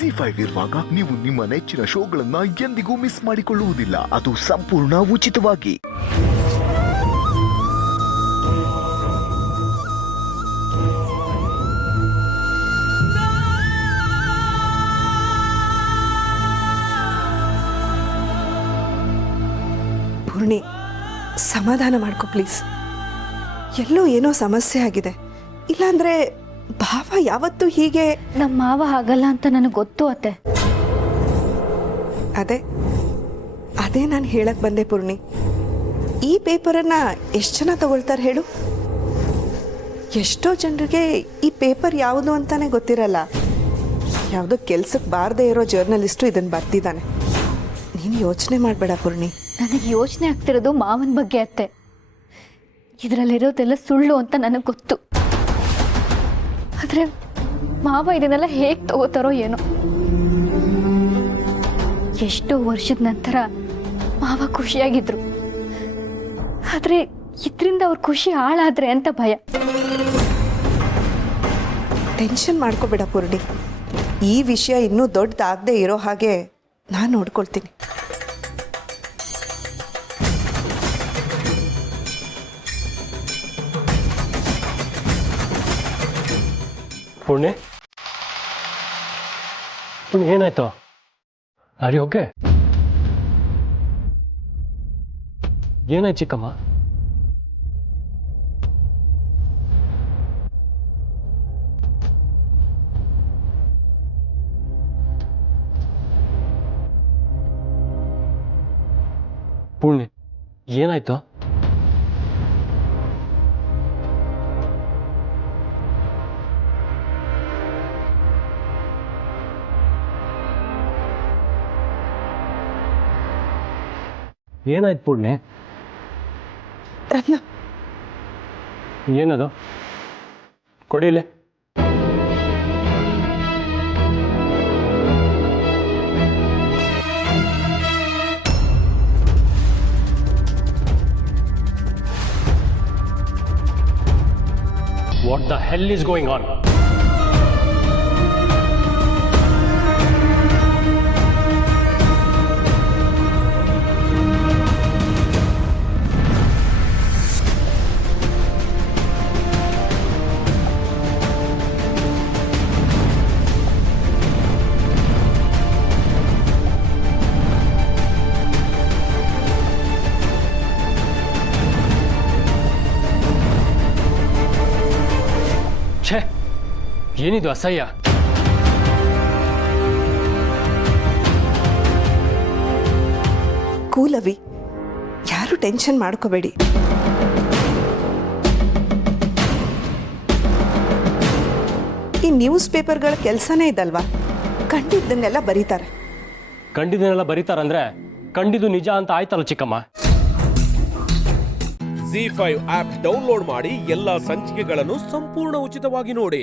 ಜಿ5 ಇರುವಾಗ ನೀವು ನಿಮ್ಮ ನೆಚ್ಚಿನ ಶೋಗಳನ್ನ ಎಂದಿಗೂ ಮಿಸ್ ಮಾಡಿಕೊಳ್ಳುವುದಿಲ್ಲ. ಅದು ಸಂಪೂರ್ಣ ಉಚಿತವಾಗಿ. ಪೂರ್ಣಿ, ಸಮಾಧಾನ ಮಾಡ್ಕೊ ಪ್ಲೀಸ್. ಎಲ್ಲೋ ಏನೋ ಸಮಸ್ಯೆ ಆಗಿದೆ. ಇಲ್ಲಾಂದ್ರೆ ಭಾವ ಯಾವತ್ತೂ ಹೀಗೆ. ನಮ್ಮ ಮಾವ ಹಾಗಲ್ಲ ಅಂತ ನನಗೆ ಗೊತ್ತು ಅತ್ತೆ. ಅದೇ ನಾನು ಹೇಳಕ್ ಬಂದೆ ಪೂರ್ಣಿ. ಈ ಪೇಪರನ್ನ ಎಷ್ಟು ಜನ ತಗೊಳ್ತಾರೆ ಹೇಳು? ಎಷ್ಟೋ ಜನರಿಗೆ ಈ ಪೇಪರ್ ಯಾವುದು ಅಂತಾನೆ ಗೊತ್ತಿರಲ್ಲ. ಯಾವುದೋ ಕೆಲ್ಸಕ್ಕೆ ಬಾರದೇ ಇರೋ ಜರ್ನಲಿಸ್ಟು ಇದನ್ನು ಬರ್ತಿದ್ದಾನೆ. ನೀನು ಯೋಚನೆ ಮಾಡಬೇಡ ಪೂರ್ಣಿ. ನನಗೆ ಯೋಚನೆ ಆಗ್ತಿರೋದು ಮಾವನ ಬಗ್ಗೆ ಅತ್ತೆ. ಇದರಲ್ಲಿರೋದೆಲ್ಲ ಸುಳ್ಳು ಅಂತ ನನಗೆ ಗೊತ್ತು. ಆದರೆ ಮಾವ ಇದನ್ನೆಲ್ಲ ಹೇಗೆ ತಗೋತಾರೋ ಏನೋ. ಎಷ್ಟೋ ವರ್ಷದ ನಂತರ ಮಾವ ಖುಷಿಯಾಗಿದ್ರು. ಆದರೆ ಇದರಿಂದ ಅವ್ರ ಖುಷಿ ಹಾಳಾದ್ರೆ ಅಂತ ಭಯ. ಟೆನ್ಷನ್ ಮಾಡ್ಕೋಬೇಡ ಪೂರ್ಣಿ. ಈ ವಿಷಯ ಇನ್ನೂ ದೊಡ್ಡದಾಗದೆ ಇರೋ ಹಾಗೆ ನಾನು ನೋಡ್ಕೊಳ್ತೀನಿ. ಪುಣ್ಯ ಏನಾಯ್ತು? ಅರಿ ಓಕೆ, ಏನಾಯ್ತು ಚಿಕ್ಕಮ್ಮ? ಪುಣ್ಯ ಏನಾಯ್ತು? ಏನಾಯ್ತು ಪುಣ್ಯ? ರತ್ನ, ಏನದು? ಕೊಡಿಲೆ. What the hell is going on? ಛೇ, ಏನಿದು ಅಸಹ್ಯ. ಕೂಲವಿ, ಯಾರು ಟೆನ್ಷನ್ ಮಾಡ್ಕೋಬೇಡಿ. ಈ ನ್ಯೂಸ್ ಪೇಪರ್ಗಳ ಕೆಲಸನೇ ಇದಲ್ವಾ, ಕಂಡಿದ್ದನ್ನೆಲ್ಲ ಬರೀತಾರೆ. ಕಂಡಿದ್ದನ್ನೆಲ್ಲ ಬರೀತಾರಂದ್ರೆ ಕಂಡಿದ್ದು ನಿಜ ಅಂತ ಆಯ್ತಲ್ಲ ಚಿಕ್ಕಮ್ಮ. ಜಿ5 ಆಪ್ ಡೌನ್ಲೋಡ್ ಮಾಡಿ ಎಲ್ಲಾ ಸಂಚಿಕೆಗಳನ್ನು ಸಂಪೂರ್ಣ ಉಚಿತವಾಗಿ ನೋಡಿ.